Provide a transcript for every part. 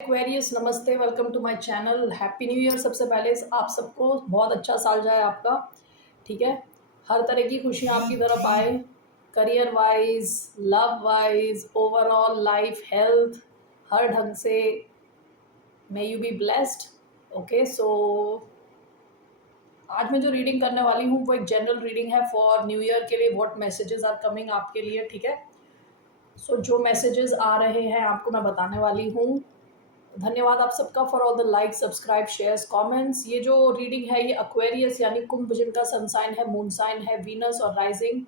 Aquarius नमस्ते, welcome to my channel. Happy new year. सबसे पहले आप सबको बहुत अच्छा साल जाए आपका। ठीक है, हर तरह की खुशियाँ आपकी तरफ आए, career wise, love wise, overall life, health, हर ढंग से। May you be blessed. Okay, so आज मैं जो रीडिंग करने वाली हूँ वो एक जनरल रीडिंग है फॉर न्यू ईयर के लिए। व्हाट मैसेजेस आर कमिंग आपके लिए, ठीक है। सो जो मैसेजेस आ रहे हैं आपको मैं बताने वाली हूँ। धन्यवाद आप सबका for all the like, subscribe, shares, comments. ये जो रीडिंग है ये एक्वेरियस यानी कुंभ जिनका सन साइन है, मून साइन है, वीनस और राइजिंग,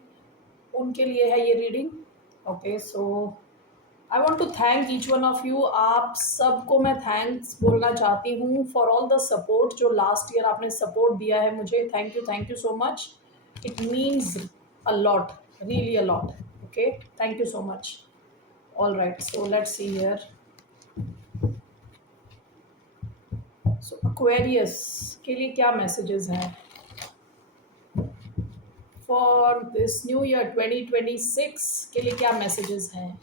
उनके लिए है ये reading. Okay, so I want to thank each one of you. आप सबको मैं थैंक्स बोलना चाहती हूँ फॉर ऑल द सपोर्ट जो लास्ट ईयर आपने सपोर्ट दिया है मुझे। Thank you so much. It means a lot, really a lot. Okay, thank you so much. All right, so let's see here. So Aquarius के लिए क्या messages हैं for this new year 2026 के लिए क्या मैसेजेस हैं?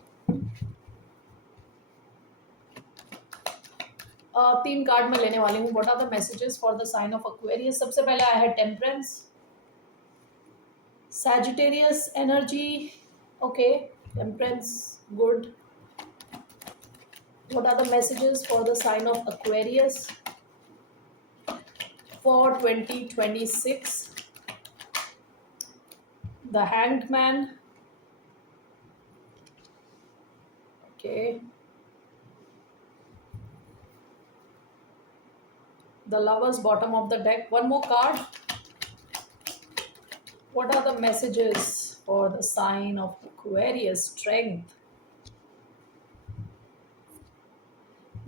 तीन कार्ड मैं लेने वाली हूँ। What are the messages for the sign of Aquarius? सबसे पहले आया है temperance, Sagittarius energy. Okay, temperance, good. What are the messages for the sign of Aquarius for 2026? The hanged man. Okay, the lovers, bottom of the deck. One more card. What are the messages for the sign of Aquarius? Strength.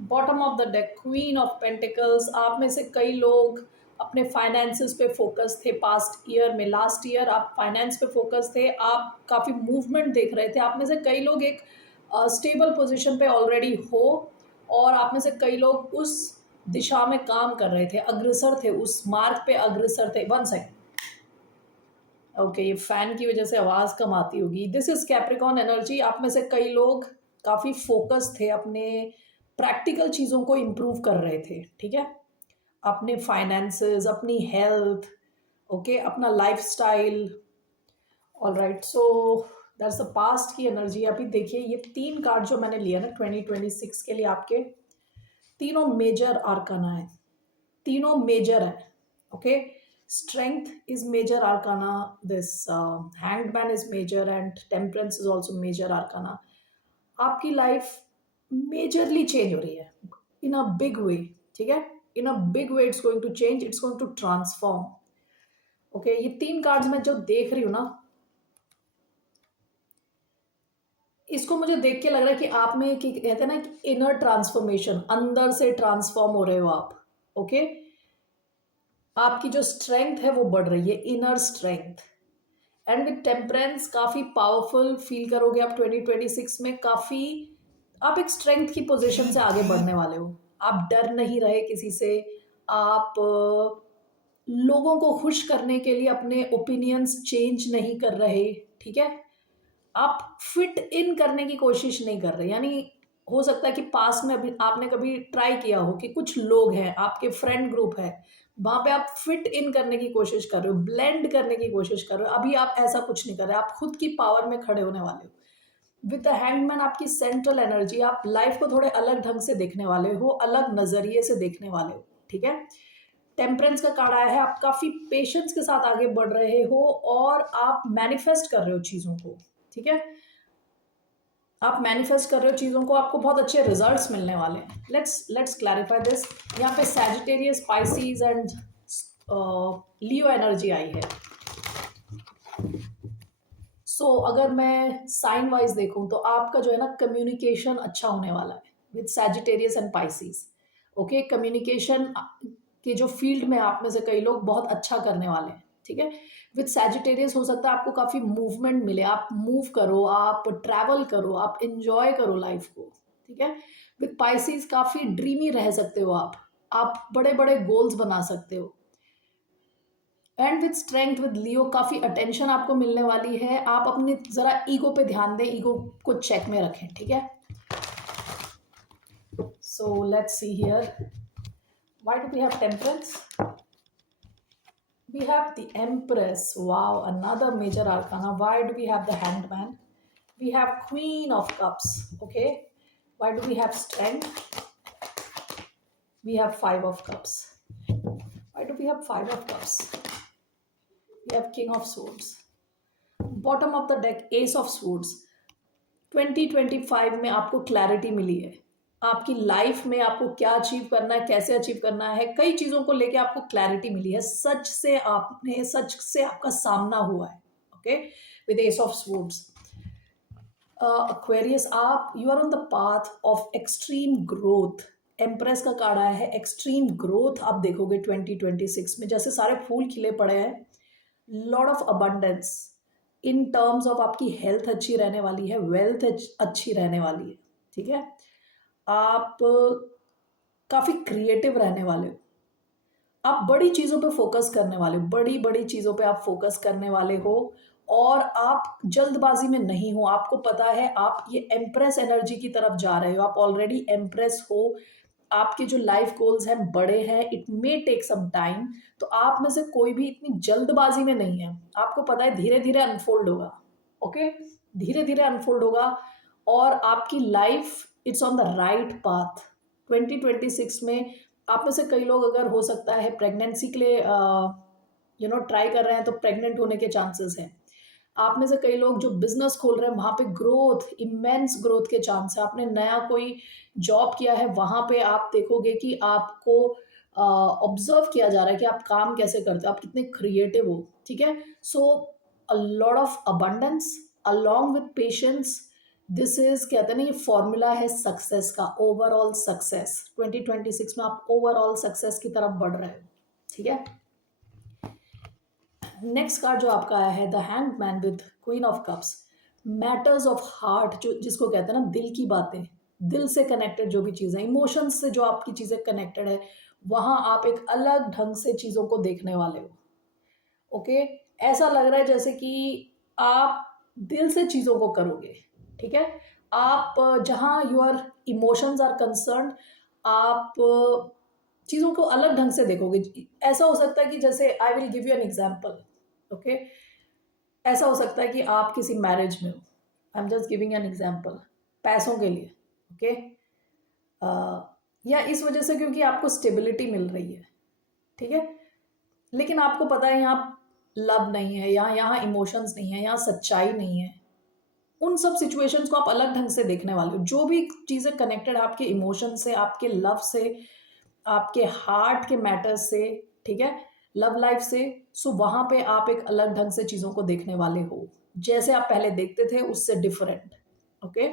Bottom of the deck, Queen of Pentacles. आप में से कई लोग अपने finances पे focus थे past year में। Last year आप फाइनेंस पे फोकस थे, आप काफ़ी मूवमेंट देख रहे थे। आप में से कई लोग एक स्टेबल पोजीशन पे ऑलरेडी हो, और आप में से कई लोग उस दिशा में काम कर रहे थे, अग्रसर थे, उस मार्ग पे अग्रसर थे। One second. ओके, ये फैन की वजह से आवाज़ कम आती होगी। This is Capricorn energy. आप में से कई लोग काफ़ी फोकस थे, अपने प्रैक्टिकल चीज़ों को इम्प्रूव कर रहे थे, ठीक है। अपने फाइनेंसेस, अपनी हेल्थ, ओके, अपना life style. All right, so that's the past की एनर्जी। अभी देखिए ये तीन कार्ड जो मैंने लिया ना 2026 के लिए, आपके तीनों मेजर आर्काना है, तीनों मेजर है। Okay, strength is major arcana, this hanged man is major, and temperance is also major arcana. आपकी लाइफ मेजरली चेंज हो रही है इन अ बिग वे, ठीक है। In a big way it's going to change, it's going to transform. Okay, ये तीन cards मैं जो देख रही हूँ ना, इसको मुझे देख के लग रहा है कि आप में कि कहते हैं ना कि इनर ट्रांसफॉर्मेशन, अंदर से ट्रांसफॉर्म हो रहे हो आप। ओके, आपकी जो स्ट्रेंथ है वो बढ़ रही है, inner strength. And with temperance काफ़ी पावरफुल फील करोगे आप 2026 में। काफ़ी आप एक स्ट्रेंथ की पोजीशन से आगे बढ़ने वाले हो। आप डर नहीं रहे किसी से। आप लोगों को खुश करने के लिए अपने ओपिनियंस चेंज नहीं कर रहे, ठीक है। आप फिट इन करने की कोशिश नहीं कर रहे। यानी हो सकता है कि पास में अभी आपने कभी ट्राई किया हो कि कुछ लोग हैं, आपके फ्रेंड ग्रुप है, वहां पे आप फिट इन करने की कोशिश कर रहे हो, ब्लेंड करने की कोशिश कर रहे हो। अभी आप ऐसा कुछ नहीं कर रहे, आप खुद की पावर में खड़े होने वाले हो। विद द हैंडमैन आपकी सेंट्रल एनर्जी, आप लाइफ को थोड़े अलग ढंग से देखने वाले हो, अलग नजरिए से देखने वाले हो, ठीक है। टेम्परेंस का कार्ड आया है, आप काफी पेशेंस के साथ आगे बढ़ रहे हो और आप मैनिफेस्ट कर रहे हो चीजों को, ठीक है। आप मैनिफेस्ट कर रहे हो चीज़ों को, आपको बहुत अच्छे रिजल्ट्स मिलने वाले हैं। Let's clarify this. यहाँ पे Sagittarius, Pisces and Leo energy आई है। अगर मैं साइन वाइज देखूं तो आपका जो है ना कम्युनिकेशन अच्छा होने वाला है with Sagittarius and Pisces. Okay, communication के जो फील्ड में आप में से कई लोग बहुत अच्छा करने वाले हैं, ठीक है। विद सैजिटेरियस हो सकता है आपको काफ़ी मूवमेंट मिले, आप मूव करो, आप ट्रैवल करो, आप इंजॉय करो लाइफ को, ठीक है। विद पाइसीज काफ़ी ड्रीमी रह सकते हो आप बड़े बड़े गोल्स बना सकते हो। एंड विद स्ट्रेंथ विद लियो काफ़ी अटेंशन आपको मिलने वाली है। आप अपने ज़रा ईगो पे ध्यान दें, ईगो को चेक में रखें, ठीक है। So let's see here. Why do we have temperance? We have the Empress. Wow, another major arcana. Why do we have the Hanged Man? We have Queen of Cups. Okay. Why do we have Strength? We have Five of Cups. Why do we have Five of Cups? We have King of Swords. Bottom of the deck, Ace of Swords. 2025 में आपको clarity मिली है, आपकी life में आपको क्या achieve करना है, कैसे अचीव करना है, कई चीज़ों को लेके आपको क्लैरिटी मिली है, सच से आपका सामना हुआ है. Okay, with ace of swords. Aquarius, आप you are on the path of extreme growth. Empress का कार्ड आया है, एक्सट्रीम ग्रोथ आप देखोगे 2026 में, जैसे सारे फूल खिले पड़े हैं. Lot of abundance in terms of आपकी हेल्थ अच्छी रहने वाली है, वेल्थ अच्छी रहने वाली है. ठीक है, आप काफ़ी क्रिएटिव रहने वाले हो, आप बड़ी चीज़ों पे फोकस करने वाले हो, बड़ी बड़ी चीज़ों पे आप फोकस करने वाले हो, और आप जल्दबाजी में नहीं हो. आपको पता है आप ये एम्प्रेस एनर्जी की तरफ जा रहे हो, आप ऑलरेडी एम्प्रेस हो, आपके जो लाइफ गोल्स हैं बड़े हैं, it may take some time. तो आप में से कोई भी इतनी जल्दबाजी में नहीं है, आपको पता है धीरे धीरे अनफोल्ड होगा. ओके, धीरे धीरे अनफोल्ड होगा, और आपकी life it's on the right path. 2026 में आप में से कई लोग, अगर हो सकता है प्रेगनेंसी के लिए ट्राई कर रहे हैं, तो प्रेग्नेंट होने के चांसेस हैं. आप में से कई लोग जो बिजनेस खोल रहे हैं, वहाँ पे ग्रोथ, इमेंस ग्रोथ के चांस है. आपने नया कोई जॉब किया है, वहाँ पे आप देखोगे कि आपको ऑब्जर्व किया जा रहा है कि आप काम कैसे करते हो, आप कितने क्रिएटिव हो. ठीक है, so a lot of abundance along with patience. This is, कहते हैं ना, ये फॉर्मूला है सक्सेस का, ओवरऑल सक्सेस. 2026 में आप ओवरऑल सक्सेस की तरफ बढ़ रहे हो. ठीक है, नेक्स्ट कार्ड जो आपका आया है, the hanged man with queen of cups. Matters of heart, जो जिसको कहते हैं ना दिल की बातें, दिल से कनेक्टेड जो भी चीज़ें, इमोशंस से जो आपकी चीज़ें कनेक्टेड है, वहाँ आप एक अलग ढंग से चीज़ों को देखने वाले हो. ओके, ऐसा लग रहा है जैसे कि आप दिल से चीज़ों को करोगे. ठीक है, आप जहाँ योर इमोशंस आर कंसर्न, आप चीज़ों को अलग ढंग से देखोगे. ऐसा हो सकता है कि जैसे I will give you an example. Okay, ऐसा हो सकता है कि आप किसी मैरिज में हो, I am just giving an example, पैसों के लिए. ओके, या इस वजह से क्योंकि आपको स्टेबिलिटी मिल रही है. ठीक है, लेकिन आपको पता है यहाँ लव नहीं है, यहाँ इमोशंस नहीं है, यहाँ सच्चाई नहीं है. उन सब सिचुएशंस को आप अलग ढंग से देखने वाले हो. जो भी चीज़ें कनेक्टेड आपके इमोशन से, आपके लव से, आपके हार्ट के मैटर्स से, ठीक है, लव लाइफ से, सो वहाँ पे आप एक अलग ढंग से चीज़ों को देखने वाले हो, जैसे आप पहले देखते थे उससे different. Okay,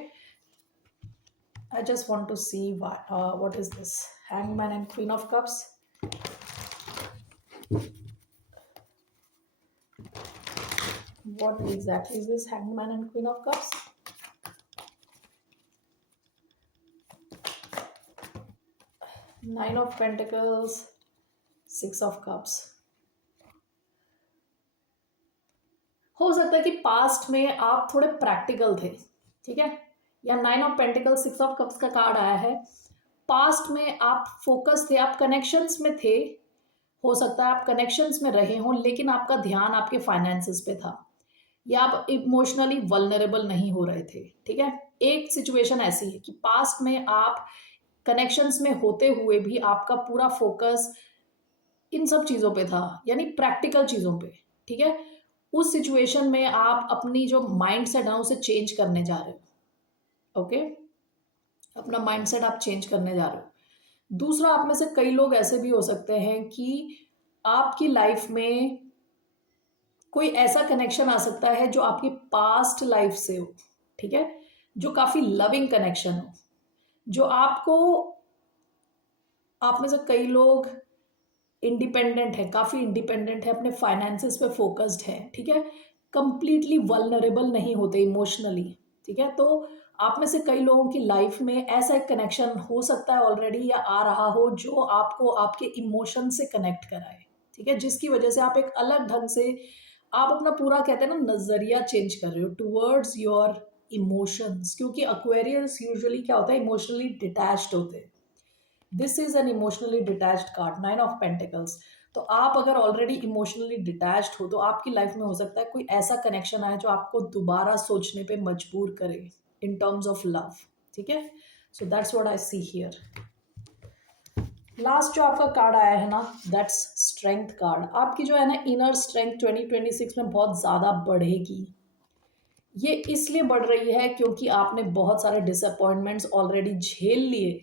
I just want to see what is this hangman and queen of cups. What exactly is this hangman and queen of cups? Nine of pentacles, six of cups. हो सकता है कि पास्ट में आप थोड़े practical थे. ठीक है, या nine of pentacle six of cups का कार्ड आया है. पास्ट में आप फोकस थे, आप कनेक्शंस में थे. हो सकता है आप कनेक्शंस में रहे हों, लेकिन आपका ध्यान आपके फाइनेंसेस पे था, या आप इमोशनली वल्नरेबल नहीं हो रहे थे. ठीक है, एक सिचुएशन ऐसी है कि पास्ट में आप कनेक्शंस में होते हुए भी आपका पूरा फोकस इन सब चीज़ों पे था, यानी प्रैक्टिकल चीज़ों पे. ठीक है, उस सिचुएशन में आप अपनी जो माइंड सेट है उसे चेंज करने जा रहे हो. ओके, अपना माइंड सेट आप चेंज करने जा रहे हो. दूसरा, आप में से कई लोग ऐसे भी हो सकते हैं कि आपकी लाइफ में कोई ऐसा कनेक्शन आ सकता है जो आपकी पास्ट लाइफ से हो. ठीक है, जो काफ़ी लविंग कनेक्शन हो, जो आपको, आप में से कई लोग इंडिपेंडेंट है, काफ़ी इंडिपेंडेंट है, अपने फाइनेंसेस पे फोकस्ड है. ठीक है, कंप्लीटली वल्नरेबल नहीं होते इमोशनली. ठीक है, तो आप में से कई लोगों की लाइफ में ऐसा एक कनेक्शन हो सकता है ऑलरेडी, या आ रहा हो, जो आपको आपके इमोशन से कनेक्ट कराए. ठीक है, जिसकी वजह से आप एक अलग ढंग से, आप अपना पूरा, कहते हैं ना, नज़रिया चेंज कर रहे हो टूवर्ड्स योर इमोशंस, क्योंकि अक्वेरियस यूजुअली क्या होता है, इमोशनली डिटैच्ड होते हैं. This is an emotionally detached card, 9 of pentacles. तो आप अगर ऑलरेडी इमोशनली डिटैच्ड हो तो आपकी लाइफ में हो सकता है कोई ऐसा कनेक्शन आए जो आपको दोबारा सोचने पे मजबूर करे इन टर्म्स ऑफ लव. ठीक है, so that's what I see here. Last जो आपका कार्ड आया है ना, दैट्स स्ट्रेंथ कार्ड. आपकी जो है ना इनर स्ट्रेंथ 2026 में बहुत ज़्यादा बढ़ेगी. ये इसलिए बढ़ रही है क्योंकि आपने बहुत सारे डिसअपॉइंटमेंट्स ऑलरेडी झेल लिए,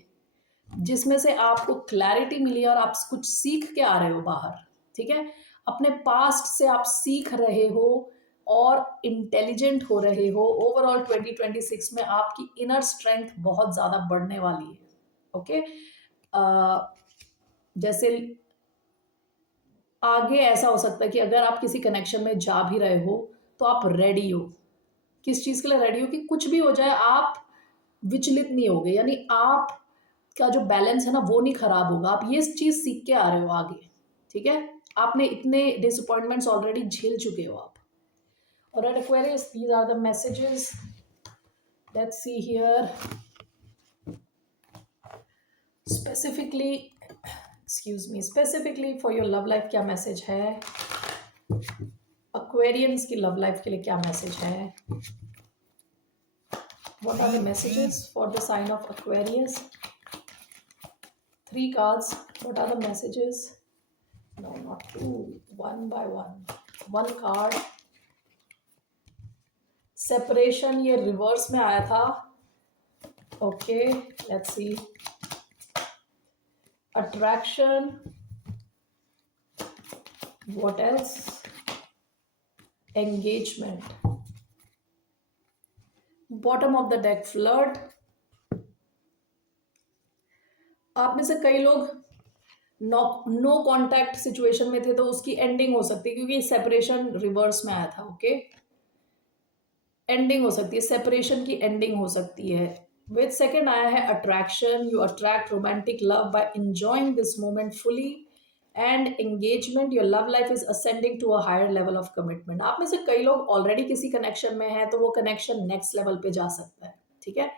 जिसमें से आपको क्लैरिटी मिली और आप कुछ सीख के आ रहे हो बाहर. ठीक है, अपने पास्ट से आप सीख रहे हो और इंटेलिजेंट हो रहे हो. ओवरऑल 2026 में आपकी इनर स्ट्रेंथ बहुत ज़्यादा बढ़ने वाली है. ओके, जैसे आगे ऐसा हो सकता है कि अगर आप किसी कनेक्शन में जा भी रहे हो तो आप रेडी हो. किस चीज़ के लिए रेडी हो? कि कुछ भी हो जाए आप विचलित नहीं होगे, यानी आप का जो बैलेंस है ना वो नहीं खराब होगा. आप ये चीज़ सीख के आ रहे हो आगे. ठीक है, आपने इतने डिसअपॉइंटमेंट्स ऑलरेडी झेल चुके हो आप. और at Aquarius, these are the messages. Let's see here specifically, excuse me, specifically for your love life क्या मैसेज है. एक्वेरियंस की लव लाइफ के लिए क्या मैसेज है. What are the messages for the sign of Aquarius? 3 cards. What are the messages? No, not 2. One by one. 1 card. Separation, ये reverse में आया था. Okay, let's see. Attraction. What else? Engagement. Bottom of the deck, flirt. आप में से कई लोग no contact situation में थे तो उसकी एंडिंग हो सकती है, क्योंकि सेपरेशन रिवर्स में आया था. ओके, एंडिंग हो सकती है, सेपरेशन की एंडिंग हो सकती है. विद सेकंड आया है attraction. You attract romantic love by enjoying this moment fully. And engagement, your love life is ascending to a higher level of commitment. आप में से कई लोग ऑलरेडी किसी कनेक्शन में है तो वो कनेक्शन नेक्स्ट लेवल पे जा सकता है. ठीक है,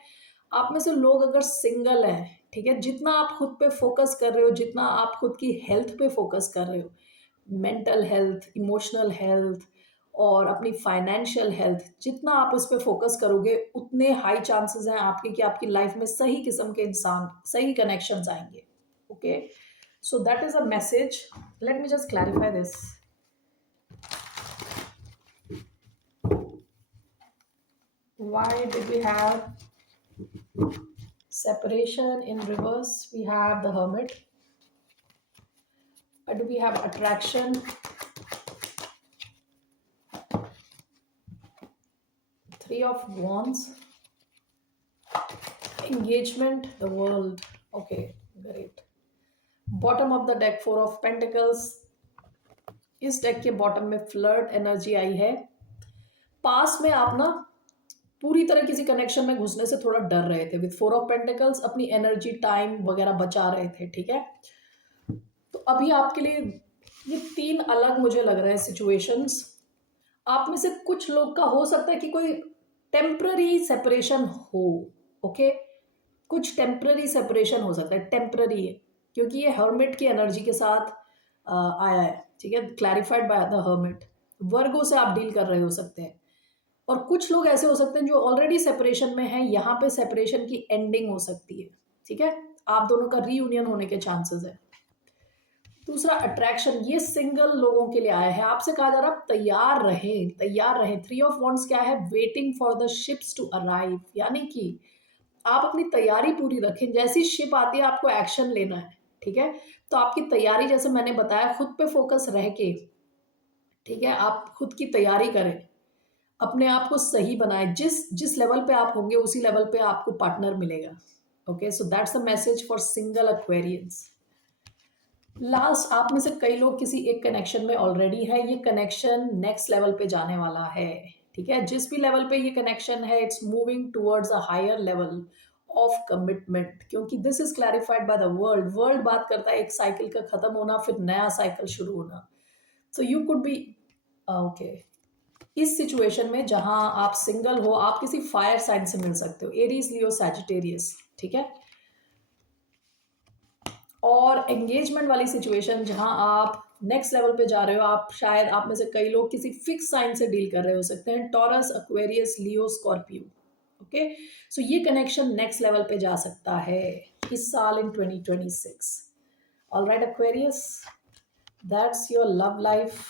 आप में से लोग अगर सिंगल हैं, ठीक है, जितना आप खुद पे फोकस कर रहे हो, जितना आप खुद की हेल्थ पे फोकस कर रहे हो, मेंटल हेल्थ, इमोशनल हेल्थ और अपनी फाइनेंशियल हेल्थ, जितना आप उस पर फोकस करोगे उतने हाई चांसेस हैं आपके कि आपकी लाइफ में सही किस्म के इंसान, सही कनेक्शंस आएंगे. Okay, so that is a message. Let me just clarify this. Why did we have separation in reverse? We have the Hermit. Why do we have attraction? 3 of Wands. Engagement, the World. Okay, great. Bottom of the deck, 4 of Pentacles. इस deck के bottom में flirt energy आई है. पास में आप ना पूरी तरह किसी कनेक्शन में घुसने से थोड़ा डर रहे थे. विद 4 ऑफ पेंटिकल्स अपनी एनर्जी, टाइम वगैरह बचा रहे थे. ठीक है, तो अभी आपके लिए ये 3 अलग मुझे लग रहे हैं सिचुएशंस. आप में से कुछ लोग का हो सकता है कि कोई टेम्पररी सेपरेशन हो. ओके, कुछ टेम्पररी सेपरेशन हो सकता है, टेम्पररी है, क्योंकि ये हर्मिट की एनर्जी के साथ आया है. ठीक है, क्लैरिफाइड बाय द हर्मिट. वर्गो से आप डील कर रहे हो सकते हैं. और कुछ लोग ऐसे हो सकते हैं जो ऑलरेडी सेपरेशन में हैं, यहाँ पे सेपरेशन की एंडिंग हो सकती है. ठीक है, आप दोनों का रीयूनियन होने के चांसेस है. दूसरा अट्रैक्शन, ये सिंगल लोगों के लिए आया है. आपसे कहा जा रहा है आप तैयार रहें, तैयार रहें. 3 ऑफ वॉन्ड्स क्या है? Waiting for the ships to arrive, यानी कि आप अपनी तैयारी पूरी रखें. जैसी शिप आती है आपको एक्शन लेना है. ठीक है, तो आपकी तैयारी, जैसे मैंने बताया, खुद पे फोकस रह के, ठीक है, आप खुद की तैयारी करें, अपने आप को सही बनाएं. जिस जिस लेवल पे आप होंगे उसी लेवल पे आपको पार्टनर मिलेगा. Okay, so that's the message for single Aquarians. Last, आप में से कई लोग किसी एक कनेक्शन में ऑलरेडी है. ये कनेक्शन नेक्स्ट लेवल पे जाने वाला है. ठीक है, जिस भी लेवल पे ये कनेक्शन है, it's moving towards a higher level of commitment, क्योंकि this is clarified by the world. World बात करता है एक साइकिल का खत्म होना, फिर नया साइकिल शुरू होना. So you could be okay, इस सिचुएशन में जहां आप सिंगल हो, आप किसी फायर साइन से मिल सकते हो, एरीज, लियो, सैजिटेरियस, ठीक है। और एंगेजमेंट वाली सिचुएशन जहां आप नेक्स्ट लेवल पे जा रहे हो, आप शायद, आप में से कई लोग किसी फिक्स साइन से डील कर रहे हो सकते हैं, टॉरस, एक्वेरियस, लियो, स्कॉर्पियो, ओके। सो ये कनेक्शन नेक्स्ट लेवल पे जा सकता है इस साल इन 2026। Alright Aquarius, that's your love life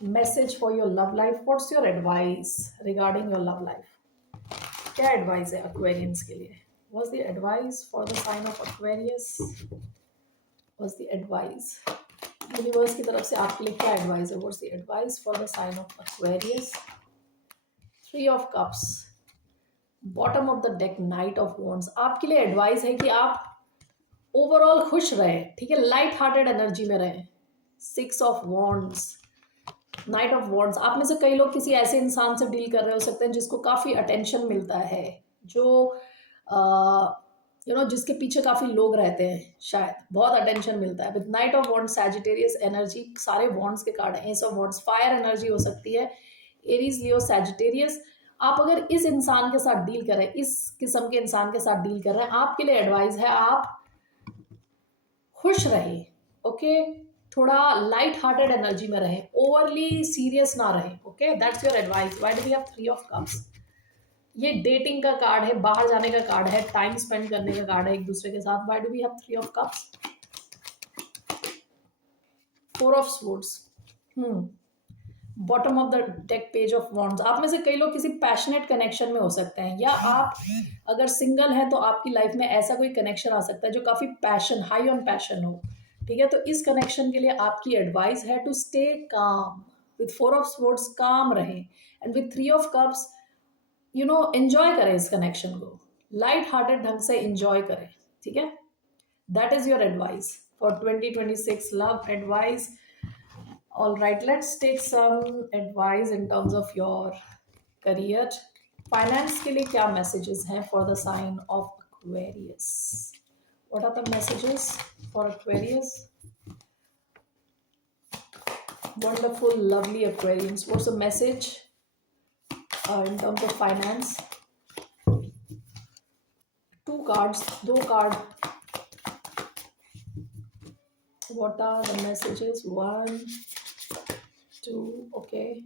message for your love life. What's your advice regarding your love life? क्या एडवाइस है एक्वेरियंस के लिए? What's the advice for the sign of Aquarius? What's the advice? Universe की तरफ से आपके लिए क्या एडवाइस है? What's the advice for the sign of Aquarius? 3 of Cups, bottom of the deck, Knight of Wands। आपके लिए एडवाइस है कि आप ओवरऑल खुश रहे, ठीक है, लाइट हार्टेड एनर्जी में रहे। 6 of Wands, night of wands. आप में से कई लोग किसी ऐसे इंसान से डील कर रहे हो सकते हैं जिसको काफ़ी अटेंशन मिलता है, जो जिसके पीछे काफ़ी लोग रहते हैं, शायद बहुत अटेंशन मिलता है। With night of wands, Sagittarius energy, सारे वॉन्ड्स के कार्ड हैं। S of wands, fire energy हो सकती है, एरीज, लियो, सैजिटेरियस। आप अगर इस इंसान के साथ डील कर रहे हैं, इस किस्म के इंसान के साथ डील कर रहे हैं, आपके लिए एडवाइस है आप खुश रहे, ओके। थोड़ा लाइट हार्टेड एनर्जी में रहें, ओवरली सीरियस ना रहें, okay. That's your advice. Why do we have 3 of cups? ये डेटिंग का कार्ड है, बाहर जाने का कार्ड है, टाइम स्पेंड करने का कार्ड है एक दूसरे के साथ। Why do we have 3 of cups? 4 of swords, bottom of the deck, page of wands. आप में से कई लोग किसी पैशनेट कनेक्शन में हो सकते हैं, या आप अगर सिंगल हैं तो आपकी लाइफ में ऐसा कोई कनेक्शन आ सकता है जो काफ़ी पैशन, हाई ऑन पैशन हो, ठीक है। तो इस कनेक्शन के लिए आपकी एडवाइस है to stay calm. With 4 of swords calm रहें, and with 3 of cups enjoy करें इस कनेक्शन को, लाइट हार्टेड ढंग से एंजॉय करें, ठीक है। That is your advice for 2026 love advice. All right, let's take some advice in terms of your career. Finance के लिए क्या messages हैं for the sign of Aquarius? What are the messages for Aquarius? Wonderful, lovely Aquarians. What's the message in terms of finance? 2 cards, 2 card. What are the messages? 1, 2, okay.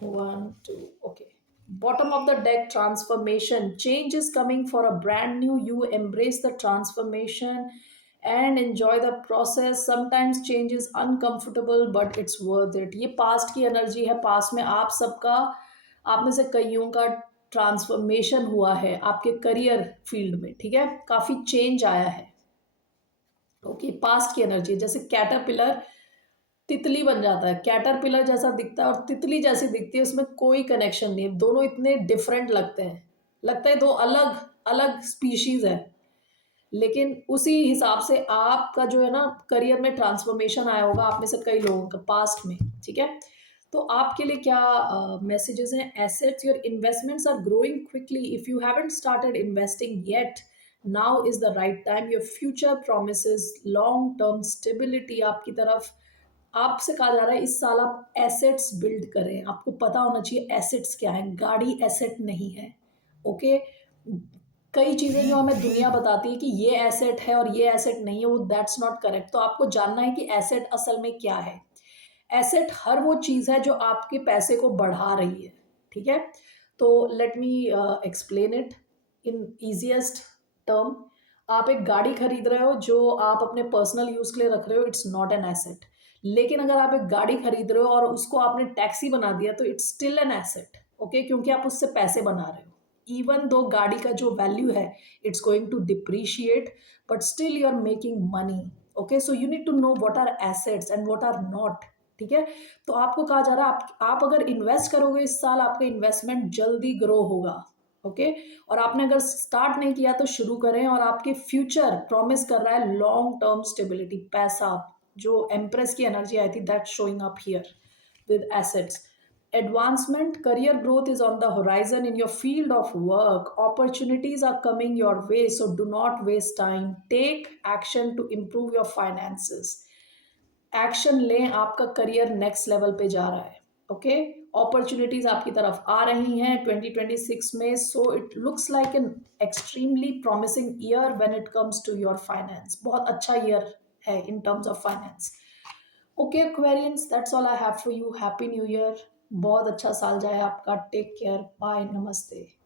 1, 2, okay. Bottom of the deck, transformation. Change is coming for a brand new you. Embrace the transformation and enjoy the process. Sometimes change is uncomfortable, but it's worth it. ये past की energy है, past में आप सबका, आप में से कईयों का ट्रांसफॉर्मेशन हुआ है आपके करियर फील्ड में, ठीक है, काफ़ी चेंज आया है, ओके। पास्ट की एनर्जी, जैसे कैटरपिलर तितली बन जाता है, कैटरपिलर जैसा दिखता है और तितली जैसी दिखती है, उसमें कोई कनेक्शन नहीं है, दोनों इतने डिफरेंट लगते हैं, लगता है दो अलग अलग स्पीशीज है। लेकिन उसी हिसाब से आपका जो है ना करियर में ट्रांसफॉर्मेशन आया होगा आप में से कई लोगों का पास्ट में, ठीक है। तो आपके लिए क्या मैसेजेस हैं? Assets, your investments are growing quickly. If you haven't started investing yet, now is the right time. Your future promises long term stability आपकी तरफ। आपसे कहा जा रहा है इस साल आप एसेट्स बिल्ड करें। आपको पता होना चाहिए एसेट्स क्या है। गाड़ी एसेट नहीं है, ओके। कई चीज़ें जो हमें दुनिया बताती है कि ये एसेट है और ये एसेट नहीं है, वो दैट्स नॉट करेक्ट। तो आपको जानना है कि एसेट असल में क्या है। एसेट हर वो चीज़ है जो आपके पैसे को बढ़ा रही है, ठीक है। तो let me explain it in easiest term. आप एक गाड़ी खरीद रहे हो जो आप अपने पर्सनल यूज़ के लिए रख रहे हो, इट्स नॉट एन एसेट। लेकिन अगर आप एक गाड़ी खरीद रहे हो और उसको आपने टैक्सी बना दिया तो it's still an asset, okay, क्योंकि आप उससे पैसे बना रहे हो। इवन दो गाड़ी का जो वैल्यू है it's going to depreciate, but still you are making money, okay. So you need to know what are assets and what are not, ठीक है। तो आपको कहा जा रहा है आप अगर इन्वेस्ट करोगे इस साल, आपका इन्वेस्टमेंट जल्दी ग्रो होगा, ओके। और आपने अगर स्टार्ट नहीं किया तो शुरू करें, और आपके फ्यूचर प्रॉमिस कर रहा है लॉन्ग टर्म स्टेबिलिटी। पैसा, जो एम्प्रेस की एनर्जी आई थी, that showing up here with assets. Advancement, career growth is on the horizon in your field of work. Opportunities are coming your way, so do not waste time. Take action to improve your finances. Action लें, आपका career next level पे जा रहा है। Okay, opportunities आपकी तरफ आ रही हैं 2026 में, so it looks like an extremely promising year when it comes to your finance. बहुत अच्छा ईयर है in terms of finance. Okay Aquarians, that's all I have for you. Happy new year, बहुत अच्छा साल जाए आपका। टेक केयर, बाय, नमस्ते।